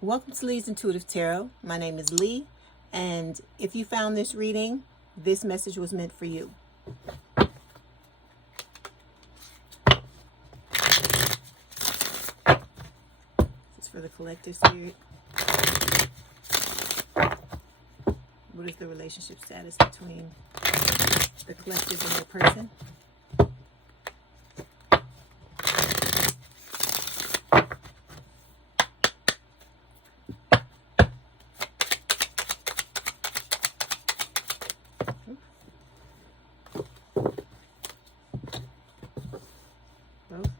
Welcome to Lee's Intuitive Tarot. My name is Leigh, and if you found this reading, this message was meant for you. This is for the collective spirit. What is the relationship status between the collective and your person? Both.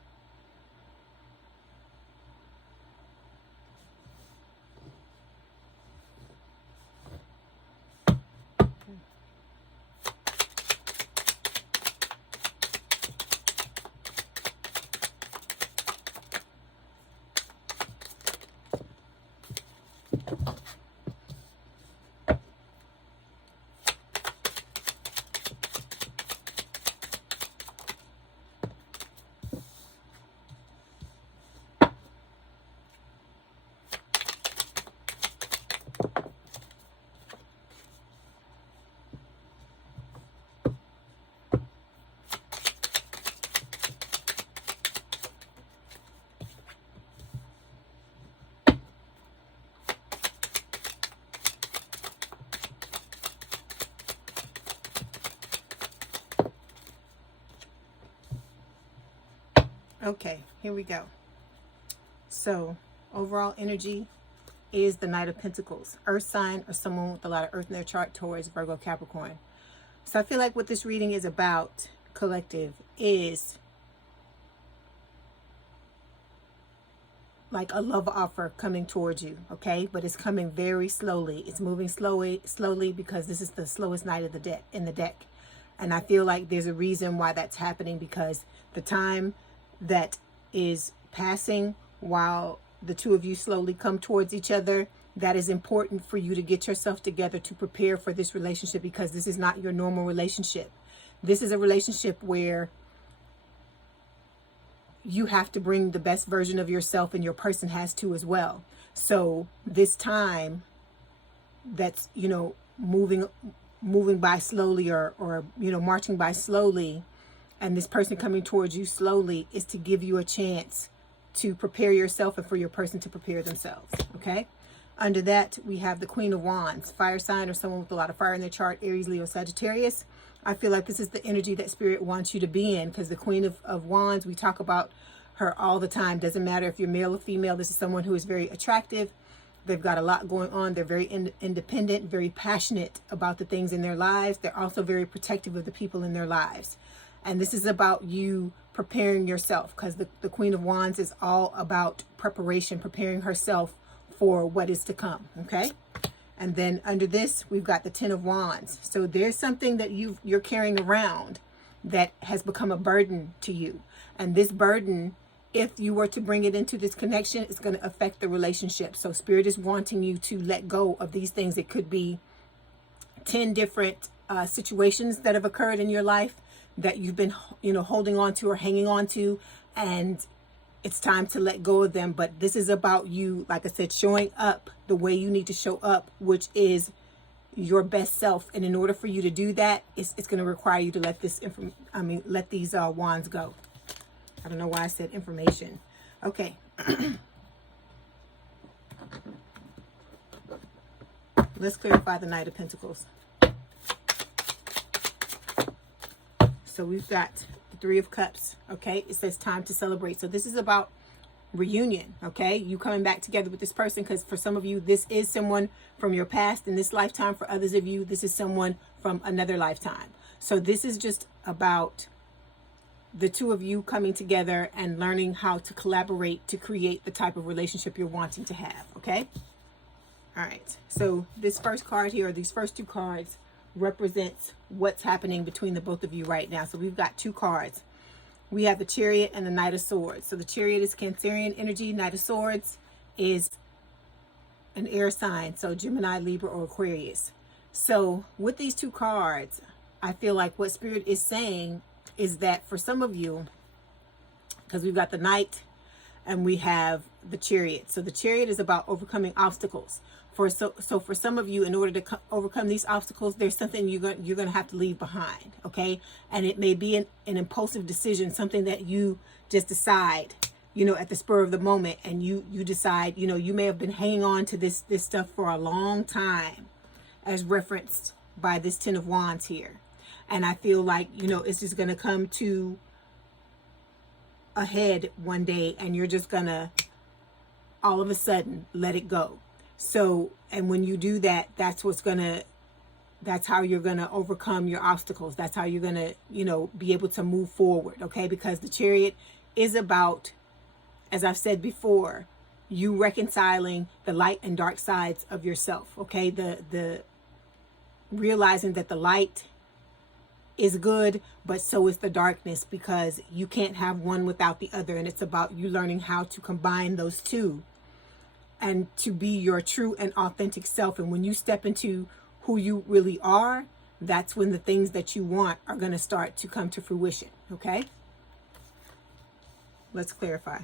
Okay, here we go. So, overall energy is the Knight of Pentacles. Earth sign or someone with a lot of earth in their chart, Taurus, Virgo, Capricorn. So I feel like what this reading is about, collective, is like a love offer coming towards you, okay? But it's coming very slowly. It's moving slowly because this is the slowest night of the deck in the deck. And I feel like there's a reason why that's happening, because the time that is passing while the two of you slowly come towards each other, that is important for you to get yourself together to prepare for this relationship, because this is not your normal relationship. This is a relationship where you have to bring the best version of yourself, and your person has to as well. So this time that's, moving by slowly or marching by slowly, and this person coming towards you slowly, is to give you a chance to prepare yourself and for your person to prepare themselves, okay? Under that, we have the Queen of Wands, fire sign or someone with a lot of fire in their chart, Aries, Leo, Sagittarius. I feel like this is the energy that Spirit wants you to be in, because the Queen of Wands, we talk about her all the time. Doesn't matter if you're male or female. This is someone who is very attractive. They've got a lot going on. They're very independent, very passionate about the things in their lives. They're also very protective of the people in their lives. And this is about you preparing yourself, because the Queen of Wands is all about preparation, preparing herself for what is to come, okay? And then under this, we've got the Ten of Wands. So there's something that you're carrying around that has become a burden to you. And this burden, if you were to bring it into this connection, it's going to affect the relationship. So Spirit is wanting you to let go of these things. It could be 10 different situations that have occurred in your life that you've been, holding on to or hanging on to, and it's time to let go of them. But this is about you, like I said, showing up the way you need to show up, which is your best self. And in order for you to do that, it's going to require you to let let these wands go. I don't know why I said information. Okay. Let's clarify the Knight of Pentacles. So we've got the Three of Cups, okay? It says time to celebrate. So this is about reunion, okay? You coming back together with this person, because for some of you, this is someone from your past in this lifetime. For others of you, this is someone from another lifetime. So this is just about the two of you coming together and learning how to collaborate to create the type of relationship you're wanting to have, okay? All right. So this first card here, or these first two cards, represents what's happening between the both of you right now. So we've got two cards. We have the Chariot and the Knight of Swords. So the Chariot is Cancerian energy. Knight of Swords is an air sign. So Gemini, Libra, or Aquarius. So with these two cards, I feel like what Spirit is saying is that for some of you, because we've got the Knight and we have the Chariot. So the Chariot is about overcoming obstacles. So for some of you, in order to overcome these obstacles, there's something you're going to have to leave behind, okay? And it may be an impulsive decision, something that you just decide, you know, at the spur of the moment, and you decide, you know, you may have been hanging on to this stuff for a long time, as referenced by this Ten of Wands here. And I feel like, you know, it's just going to come to a head one day, and you're just going to all of a sudden let it go. So, and when you do that, that's how you're going to overcome your obstacles. That's how you're going to, you know, be able to move forward. Okay. Because the Chariot is about, as I've said before, you reconciling the light and dark sides of yourself. Okay. The realizing that the light is good, but so is the darkness, because you can't have one without the other. And it's about you learning how to combine those two and to be your true and authentic self. And when you step into who you really are, that's when the things that you want are going to start to come to fruition. Okay? Let's clarify.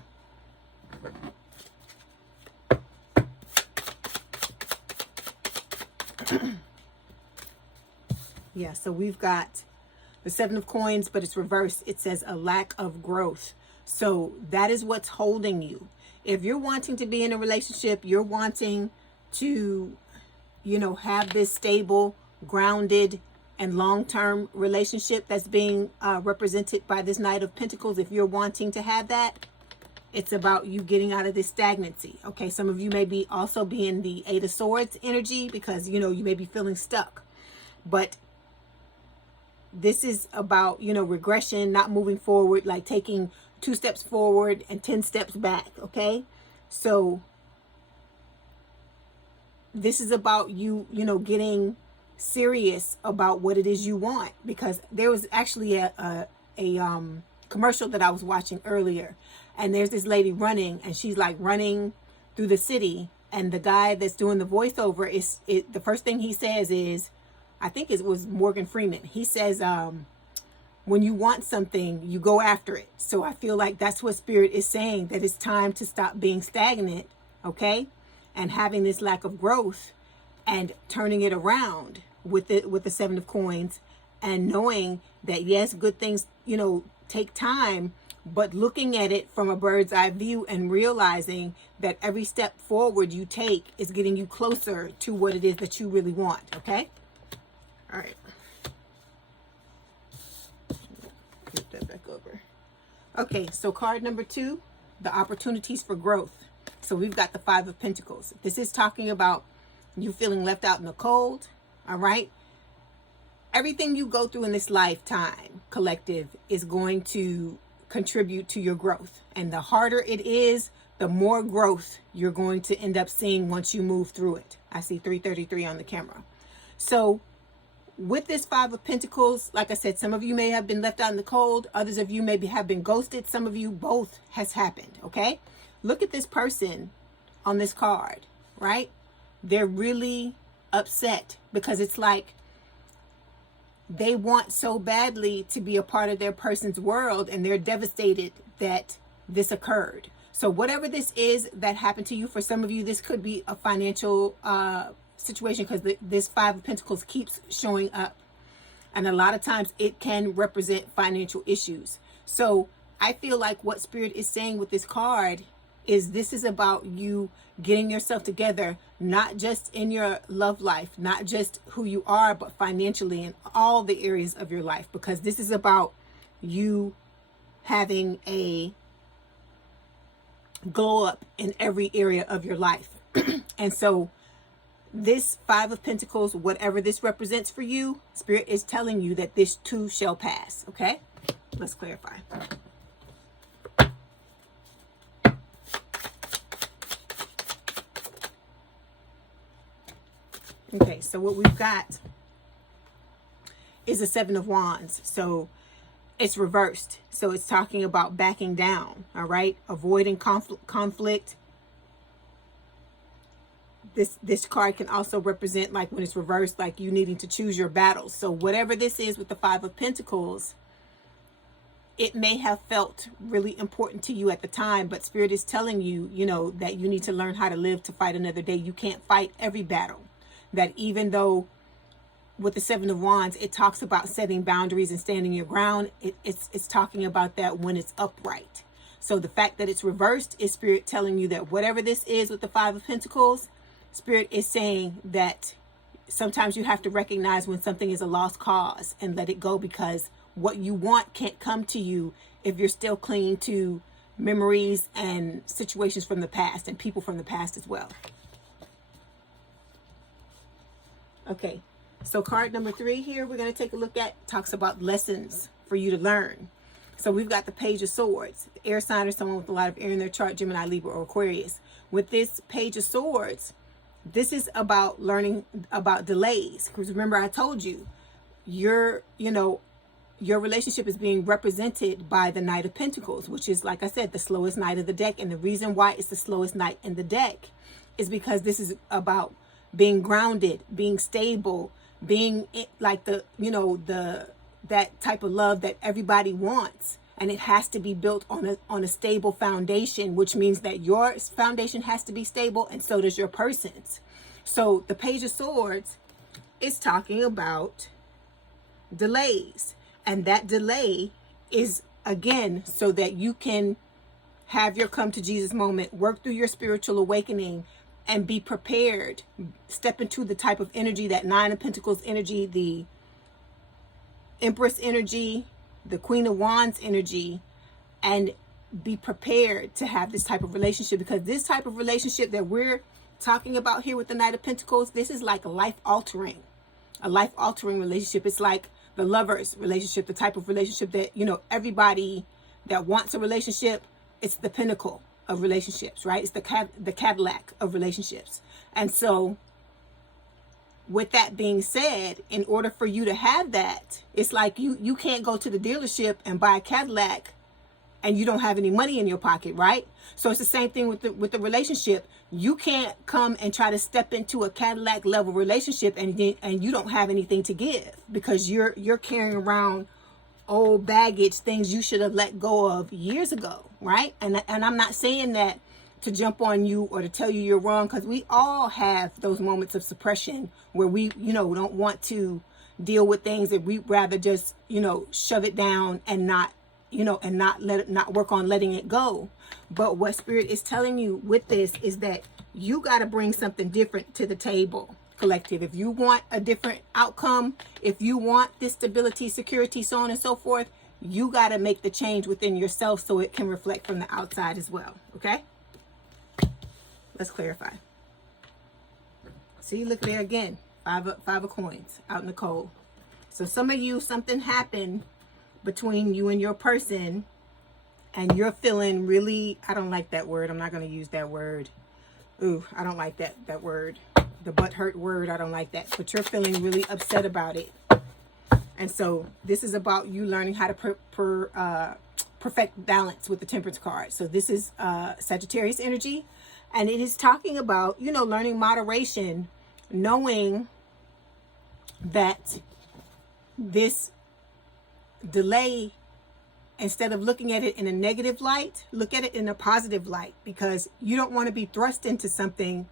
Yeah, so we've got the Seven of Coins, but it's reversed. It says a lack of growth. So that is what's holding you. If you're wanting to be in a relationship, you're wanting to, you know, have this stable, grounded, and long-term relationship that's being represented by this Knight of Pentacles. If you're wanting to have that, it's about you getting out of this stagnancy. Okay, some of you may be also be in the Eight of Swords energy, because, you know, you may be feeling stuck. But this is about, you know, regression, not moving forward, like taking 2 steps forward and 10 steps back. Okay. So this is about you, you know, getting serious about what it is you want, because there was actually a commercial that I was watching earlier, and there's this lady running, and she's like running through the city, and the guy that's doing the voiceover the first thing he says is, I think it was Morgan Freeman. He says, when you want something, you go after it. So I feel like that's what Spirit is saying, that it's time to stop being stagnant, okay? And having this lack of growth, and turning it around with the Seven of Coins, and knowing that, yes, good things, you know, take time, but looking at it from a bird's eye view and realizing that every step forward you take is getting you closer to what it is that you really want, okay? All right. Flip that back over. Okay, so card number 2, the opportunities for growth. So we've got the Five of Pentacles. This is talking about you feeling left out in the cold, all right? Everything you go through in this lifetime, collective, is going to contribute to your growth. And the harder it is, the more growth you're going to end up seeing once you move through it. I see 333 on the camera. So with this Five of Pentacles, like I said, some of you may have been left out in the cold. Others of you maybe have been ghosted. Some of you, both has happened, okay? Look at this person on this card, right? They're really upset, because it's like they want so badly to be a part of their person's world, and they're devastated that this occurred. So whatever this is that happened to you, for some of you, this could be a financial situation, because this Five of Pentacles keeps showing up, and a lot of times it can represent financial issues. So I feel like what Spirit is saying with this card is this is about you getting yourself together, not just in your love life, not just who you are, but financially in all the areas of your life, because this is about you having a glow up in every area of your life. And so this Five of Pentacles, whatever this represents for you, Spirit is telling you that this too shall pass. Okay, let's clarify. Okay, so what we've got is a Seven of Wands. So it's reversed. So it's talking about backing down, all right? Avoiding conflict. This card can also represent, like when it's reversed, like you needing to choose your battles. So whatever this is with the Five of Pentacles, it may have felt really important to you at the time, but Spirit is telling you, you know, that you need to learn how to live to fight another day. You can't fight every battle. That even though with the Seven of Wands, it talks about setting boundaries and standing your ground, it's talking about that when it's upright. So the fact that it's reversed is Spirit telling you that whatever this is with the Five of Pentacles, Spirit is saying that sometimes you have to recognize when something is a lost cause and let it go, because what you want can't come to you if you're still clinging to memories and situations from the past and people from the past as well. Okay, so card number 3 here we're going to take a look at talks about lessons for you to learn. So we've got the Page of Swords, air sign or someone with a lot of air in their chart, Gemini, Libra, or Aquarius. With this Page of Swords, this is about learning about delays. Because remember, I told you, your relationship is being represented by the Knight of Pentacles, which is, like I said, the slowest knight of the deck. And the reason why it's the slowest knight in the deck is because this is about being grounded, being stable, being like the, you know, that type of love that everybody wants. And it has to be built on a stable foundation, which means that your foundation has to be stable, and so does your person's. So the Page of Swords is talking about delays. And that delay is, again, so that you can have your come to Jesus moment, work through your spiritual awakening, and be prepared. Step into the type of energy, that Nine of Pentacles energy, the Empress energy, the Queen of Wands energy, and be prepared to have this type of relationship. Because this type of relationship that we're talking about here with the Knight of Pentacles, this is like a life-altering relationship. It's like the lover's relationship, the type of relationship that, you know, everybody that wants a relationship, it's the pinnacle of relationships, right? It's the Cadillac of relationships. And so with that being said, in order for you to have that, it's like you can't go to the dealership and buy a Cadillac and you don't have any money in your pocket, right? So it's the same thing with the relationship. You can't come and try to step into a Cadillac level relationship and you don't have anything to give, because you're carrying around old baggage, things you should have let go of years ago, right? And I'm not saying that to jump on you or to tell you you're wrong, because we all have those moments of suppression where we, you know, don't want to deal with things, that we rather just, you know, shove it down and not, you know, and not work on letting it go. But what Spirit is telling you with this is that you got to bring something different to the table, collective. If you want a different outcome, if you want this stability, security, so on and so forth, you got to make the change within yourself so it can reflect from the outside as well. Okay? Let's clarify. See, look there again. Five of coins out in the cold. So some of you, something happened between you and your person, and you're feeling really, I don't like that word. I'm not going to use that word. Ooh, I don't like that word. The butt hurt word. I don't like that. But you're feeling really upset about it. And so this is about you learning how to perfect balance with the Temperance card. So this is Sagittarius energy. And it is talking about, you know, learning moderation, knowing that this delay, instead of looking at it in a negative light, look at it in a positive light, because you don't want to be thrust into something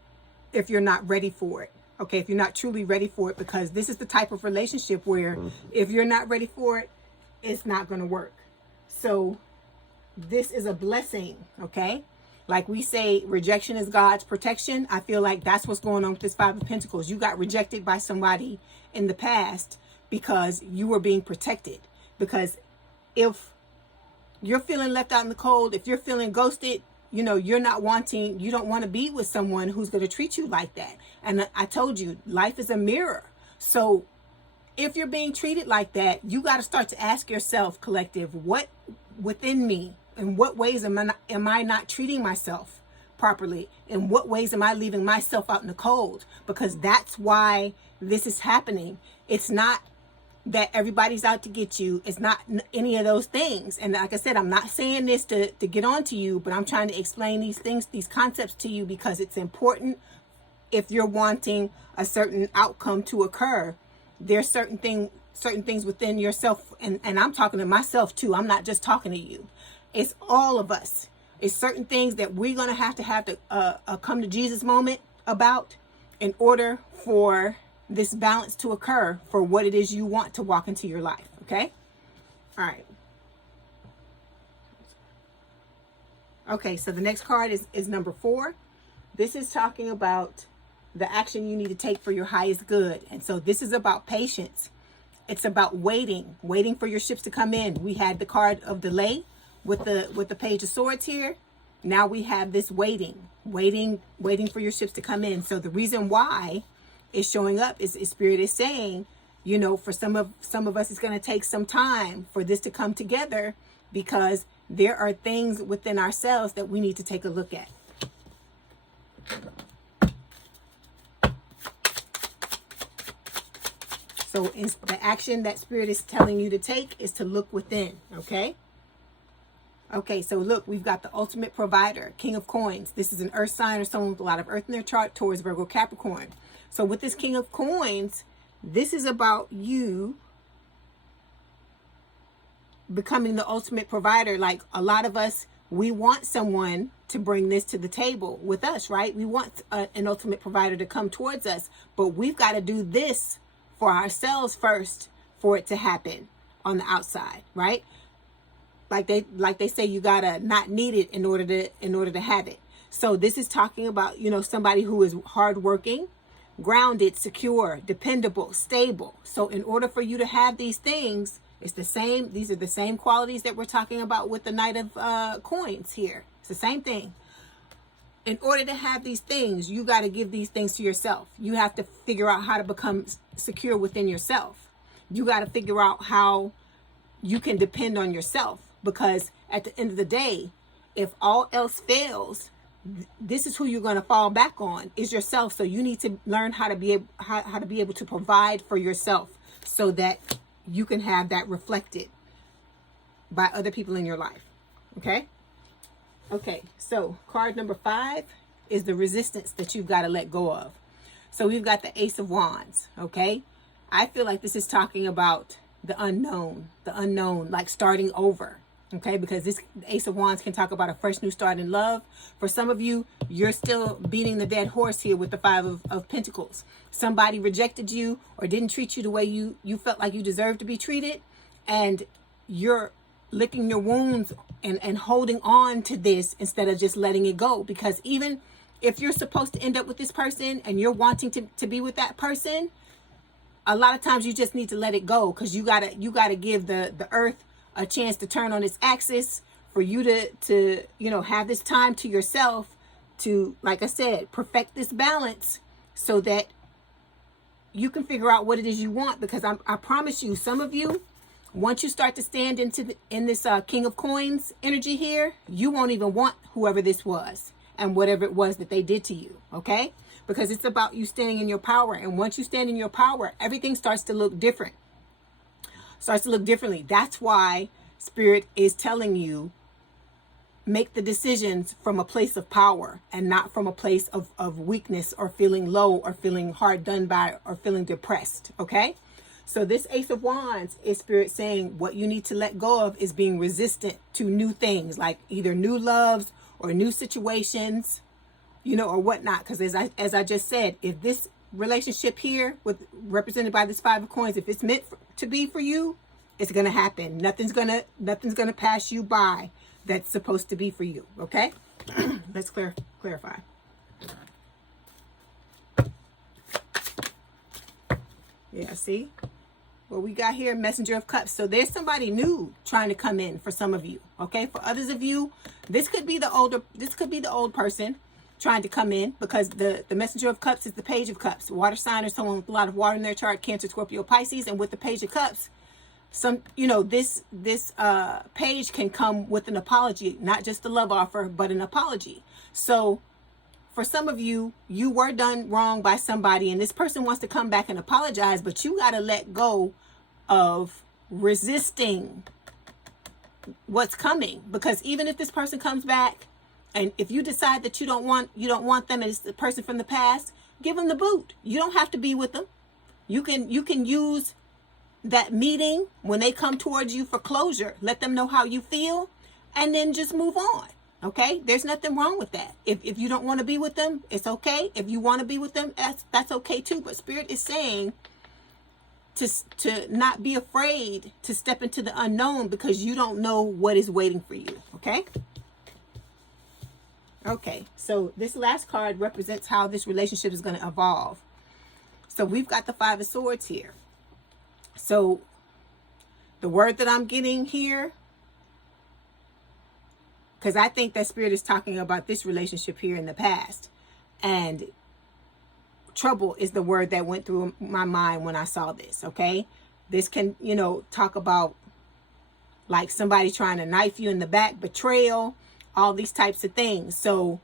if you're not ready for it. Okay, if you're not truly ready for it, because this is the type of relationship where if you're not ready for it, it's not going to work. So this is a blessing, okay? Like we say, rejection is God's protection. I feel like that's what's going on with this Five of Pentacles. You got rejected by somebody in the past because you were being protected. Because if you're feeling left out in the cold, if you're feeling ghosted, you know, you don't want to be with someone who's going to treat you like that. And I told you, life is a mirror. So if you're being treated like that, you got to start to ask yourself, collective, what within me, in what ways am I not treating myself properly? In what ways am I leaving myself out in the cold? Because that's why this is happening. It's not that everybody's out to get you. It's not any of those things. And like I said, I'm not saying this to get on to you, but I'm trying to explain these things, these concepts to you, because it's important if you're wanting a certain outcome to occur. There's certain certain things within yourself, and I'm talking to myself too. I'm not just talking to you. It's all of us. It's certain things that we're going to have to come to Jesus moment about in order for this balance to occur for what it is you want to walk into your life. Okay? All right. Okay, so the next card is number 4. This is talking about the action you need to take for your highest good. And so this is about patience. It's about waiting for your ships to come in. We had the card of delay with the Page of Swords here. Now we have this waiting for your ships to come in. So the reason why it's showing up is Spirit is saying, you know, for some of us, it's going to take some time for this to come together, because there are things within ourselves that we need to take a look at. So the action that Spirit is telling you to take is to look within, okay? Okay, so look, we've got the ultimate provider, King of Coins. This is an earth sign or someone with a lot of earth in their chart, towards Virgo, Capricorn. So with this King of Coins, this is about you becoming the ultimate provider. Like a lot of us, we want someone to bring this to the table with us, right? We want an ultimate provider to come towards us, but we've got to do this for ourselves first for it to happen on the outside, right? Like they say, you gotta not need it in order to have it. So this is talking about, you know, somebody who is hardworking, grounded, secure, dependable, stable. So in order for you to have these things, it's the same. These are the same qualities that we're talking about with the Knight of Coins here. It's the same thing. In order to have these things, you got to give these things to yourself. You have to figure out how to become secure within yourself. You got to figure out how you can depend on yourself, because at the end of the day, if all else fails, this is who you're going to fall back on, is yourself. So you need to learn how to be able to provide for yourself, so that you can have that reflected by other people in your life. Okay? Okay, so card number 5 is the resistance that you've got to let go of. So we've got the Ace of Wands, okay? I feel like this is talking about the unknown, like starting over, okay? Because this Ace of Wands can talk about a fresh new start in love. For some of you, you're still beating the dead horse here with the 5 of Pentacles. Somebody rejected you or didn't treat you the way you felt like you deserved to be treated, and you're licking your wounds and holding on to this instead of just letting it go. Because even if you're supposed to end up with this person and you're wanting to be with that person, a lot of times you just need to let it go, because you gotta give the earth a chance to turn on its axis, for you to you know, have this time to yourself to, like I said, perfect this balance, so that you can figure out what it is you want. Because I promise you, some of you, once you start to stand in this King of Coins energy here, you won't even want whoever this was and whatever it was that they did to you, okay? Because it's about you standing in your power. And once you stand in your power, everything starts to look different. Starts to look differently. That's why Spirit is telling you, make the decisions from a place of power and not from a place of weakness, or feeling low, or feeling hard done by, or feeling depressed, okay? So this Ace of Wands is Spirit saying what you need to let go of is being resistant to new things, like either new loves or new situations, you know, or whatnot. Because as I just said, if this relationship here, represented by this 5 of Coins, if it's meant to be for you, it's going to happen. Nothing's gonna pass you by that's supposed to be for you. Okay? Let's clarify. Yeah, see? What we got here, Messenger of Cups. So there's somebody new trying to come in for some of you. Okay? For others of you, this could be the old person trying to come in, because the Messenger of Cups is the Page of Cups. Water sign, or someone with a lot of water in their chart, Cancer, Scorpio, Pisces. And with the Page of Cups, this page can come with an apology, not just a love offer, but an apology. So for some of you, you were done wrong by somebody, and this person wants to come back and apologize, but you got to let go of resisting what's coming. Because even if this person comes back, and if you decide that you don't want them, and it's the person from the past, give them the boot. You don't have to be with them. You can use that meeting, when they come towards you for closure, let them know how you feel, and then just move on. Okay, there's nothing wrong with that. If you don't want to be with them, it's okay. If you want to be with them, that's okay too. But Spirit is saying to not be afraid to step into the unknown, because you don't know what is waiting for you. Okay. Okay, so this last card represents how this relationship is going to evolve. So we've got the Five of Swords here. So the word that I'm getting here, because I think that Spirit is talking about this relationship here in the past, and trouble is the word that went through my mind when I saw this. Okay, this can, you know, talk about like somebody trying to knife you in the back, betrayal, all these types of things. So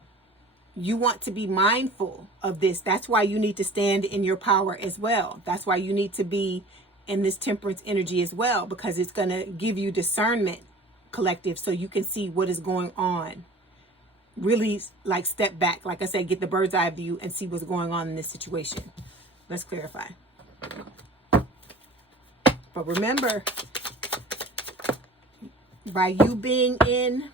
you want to be mindful of this. That's why you need to stand in your power as well. That's why you need to be in this temperance energy as well, because it's going to give you discernment, collective, so you can see what is going on. Really, like, step back, like I said, get the bird's eye view and see what's going on in this situation. Let's clarify. But remember, by you being in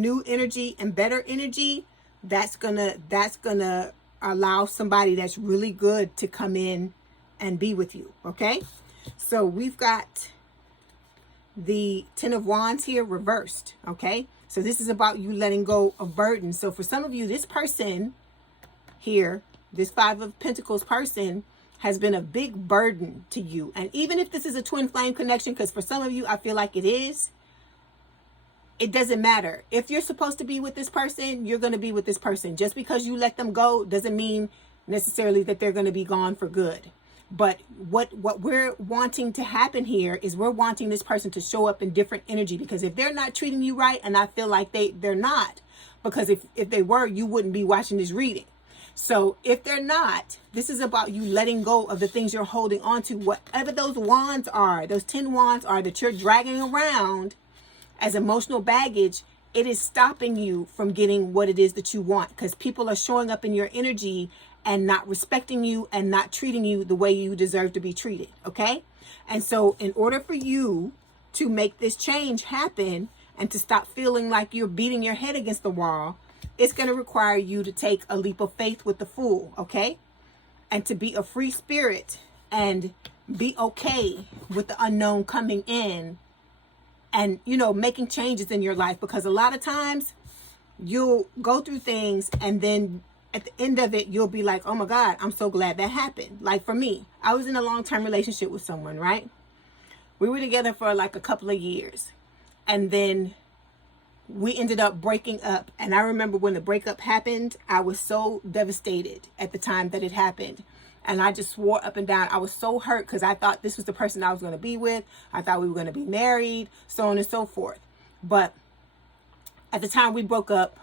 new energy and better energy, that's gonna allow somebody that's really good to come in and be with you. Okay, so we've got the Ten of Wands here reversed. Okay, so this is about you letting go of burden. So for some of you, this person here, this Five of Pentacles person, has been a big burden to you. And even if this is a twin flame connection, because for some of you I feel like it is, it doesn't matter. If you're supposed to be with this person, you're going to be with this person. Just because you let them go doesn't mean necessarily that they're going to be gone for good. But what we're wanting to happen here is we're wanting this person to show up in different energy, because if they're not treating you right, and I feel like they're not, because if they were, you wouldn't be watching this reading. So if they're not, this is about you letting go of the things you're holding on to, whatever those wands are, those 10 wands are that you're dragging around as emotional baggage. It is stopping you from getting what it is that you want, because people are showing up in your energy and not respecting you and not treating you the way you deserve to be treated. Okay. And so in order for you to make this change happen and to stop feeling like you're beating your head against the wall, it's going to require you to take a leap of faith with the Fool. Okay. And to be a free spirit and be okay with the unknown coming in and, you know, making changes in your life, because a lot of times you'll go through things and then at the end of it, you'll be like, oh my God, I'm so glad that happened. Like for me, I was in a long-term relationship with someone, right? We were together for like a couple of years, and then we ended up breaking up. And I remember when the breakup happened, I was so devastated at the time that it happened. And I just swore up and down. I was so hurt because I thought this was the person I was going to be with. I thought we were going to be married, so on and so forth. But at the time we broke up,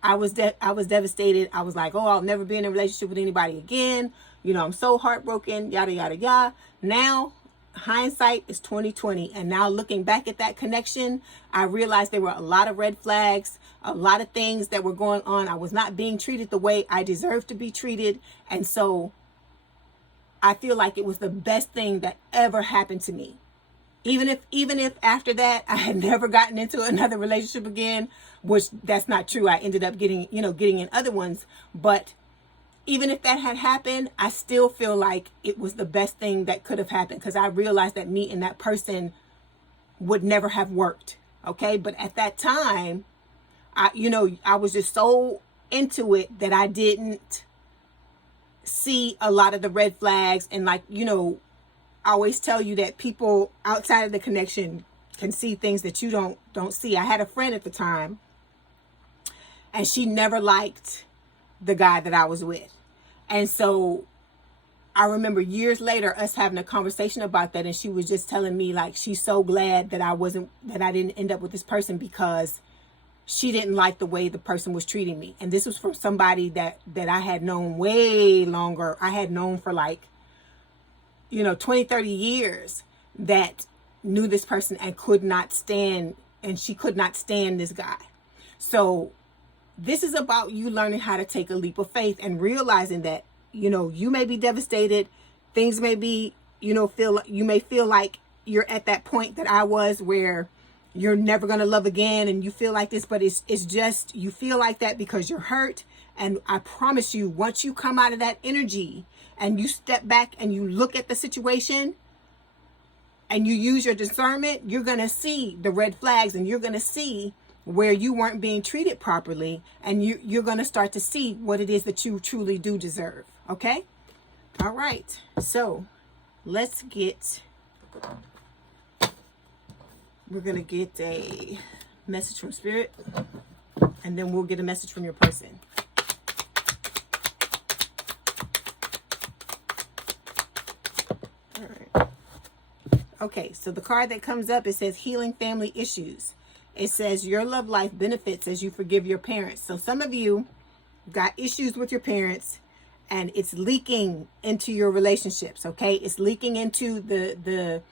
I was devastated. I was like, oh, I'll never be in a relationship with anybody again. You know, I'm so heartbroken, yada, yada, yada. Now, hindsight is 2020. And now looking back at that connection, I realized there were a lot of red flags, a lot of things that were going on. I was not being treated the way I deserved to be treated. And so I feel like it was the best thing that ever happened to me. Even if after that I had never gotten into another relationship again, which that's not true. I ended up getting in other ones. But even if that had happened, I still feel like it was the best thing that could have happened, because I realized that me and that person would never have worked. Okay. But at that time, I was just so into it that I didn't see a lot of the red flags. And like, I always tell you that people outside of the connection can see things that you don't see. I had a friend at the time, and she never liked the guy that I was with. And so I remember years later us having a conversation about that, and she was just telling me like she's so glad that I didn't end up with this person, because she didn't like the way the person was treating me. And this was from somebody that I had known way longer. I had known for like 20, 30 years, that knew this person and she could not stand this guy. So this is about you learning how to take a leap of faith and realizing that you know, you may be devastated. Things may be, you know, you may feel like you're at that point that I was, where you're never going to love again and you feel like this, but it's just, you feel like that because you're hurt. And I promise you, once you come out of that energy and you step back and you look at the situation and you use your discernment, you're going to see the red flags, and you're going to see where you weren't being treated properly, and you're going to start to see what it is that you truly do deserve. Okay? All right. So let's get, we're going to get a message from Spirit, and then we'll get a message from your person. All right. Okay, so the card that comes up, it says healing family issues. It says your love life benefits as you forgive your parents. So some of you got issues with your parents, and it's leaking into your relationships, okay? It's leaking into the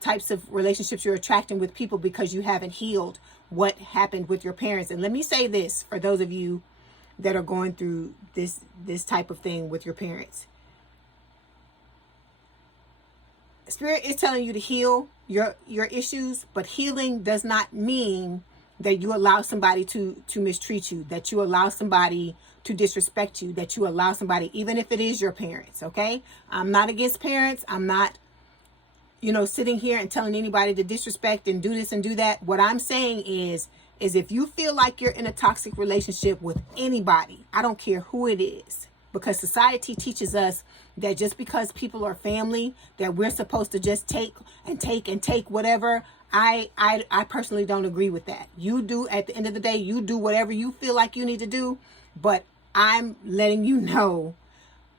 types of relationships you're attracting with people because you haven't healed what happened with your parents. And let me say this for those of you that are going through this type of thing with your parents. Spirit is telling you to heal your issues, but healing does not mean that you allow somebody to mistreat you, that you allow somebody to disrespect you, that you allow somebody, even if it is your parents, okay? I'm not against parents. I'm not, you know, sitting here and telling anybody to disrespect and do this and do that. What I'm saying is if you feel like you're in a toxic relationship with anybody, I don't care who it is, because society teaches us that just because people are family, that we're supposed to just take whatever. I personally don't agree with that. You do, at the end of the day, you do whatever you feel like you need to do. But I'm letting you know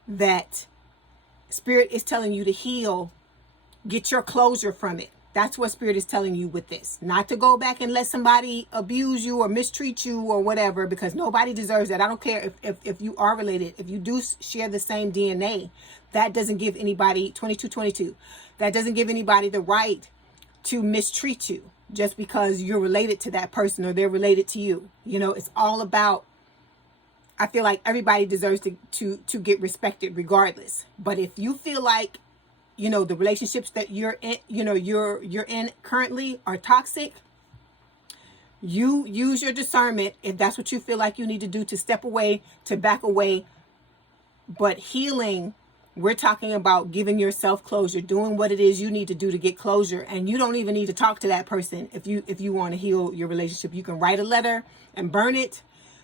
that Spirit is telling you to heal, get your closure from it. That's what Spirit is telling you with this. Not to go back and let somebody abuse you or mistreat you or whatever, because nobody deserves that. I don't care if you are related. If you do share the same DNA, that doesn't give anybody, 2222, that doesn't give anybody the right to mistreat you just because you're related to that person or they're related to you. You know, it's all about, I feel like everybody deserves to get respected regardless. But if you feel like, you know, the relationships that you're in, you know, you're in currently are toxic, you use your discernment if that's what you feel like you need to do, to step away, to back away. But healing, we're talking about giving yourself closure, doing what it is you need to do to get closure. And you don't even need to talk to that person if you want to heal your relationship. You can write a letter and burn it.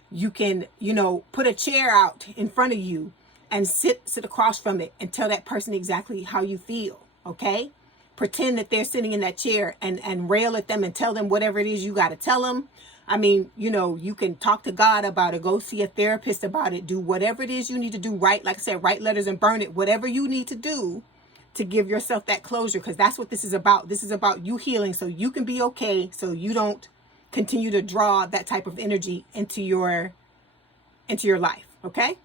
You can, you know, put a chair out in front of you and sit across from it and tell that person exactly how you feel, okay? Pretend that they're sitting in that chair and rail at them and tell them whatever it is you got to tell them. I mean, you know, you can talk to God about it, go see a therapist about it, do whatever it is you need to do, right? Like I said, write letters and burn it, whatever you need to do to give yourself that closure, because that's what this is about. This is about you healing so you can be okay, so you don't continue to draw that type of energy into your life, okay?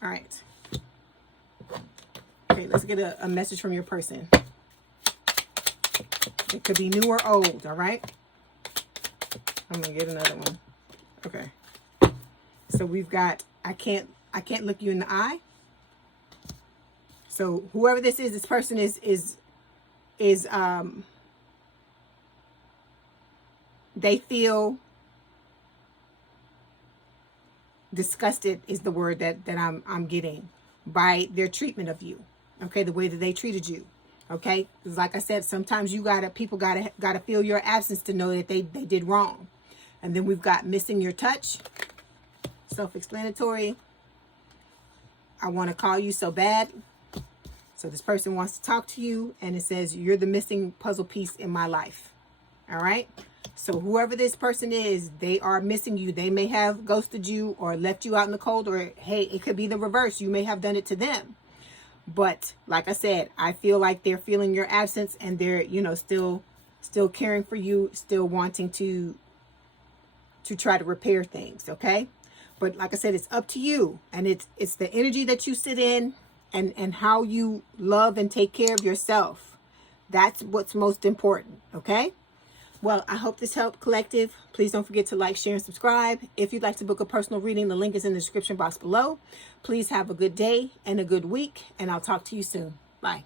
All right. Okay, let's get a message from your person. It could be new or old, all right? I'm going to get another one. Okay. So we've got, I can't look you in the eye. So whoever this is, this person is they feel disgusted is the word that I'm getting by their treatment of you. Okay, the way that they treated you. Okay, because like I said, sometimes people gotta feel your absence to know that they did wrong. And then we've got missing your touch. Self-explanatory. I want to call you so bad. So this person wants to talk to you, and it says you're the missing puzzle piece in my life. All right. So whoever this person is, they are missing you. They may have ghosted you or left you out in the cold, or hey, it could be the reverse. You may have done it to them. But like I said, I feel like they're feeling your absence, and they're, you know, still caring for you, still wanting to try to repair things. Okay. But like I said, it's up to you, and it's the energy that you sit in and how you love and take care of yourself. That's what's most important. Okay. Well, I hope this helped, collective. Please don't forget to like, share, and subscribe. If you'd like to book a personal reading, the link is in the description box below. Please have a good day and a good week, and I'll talk to you soon. Bye.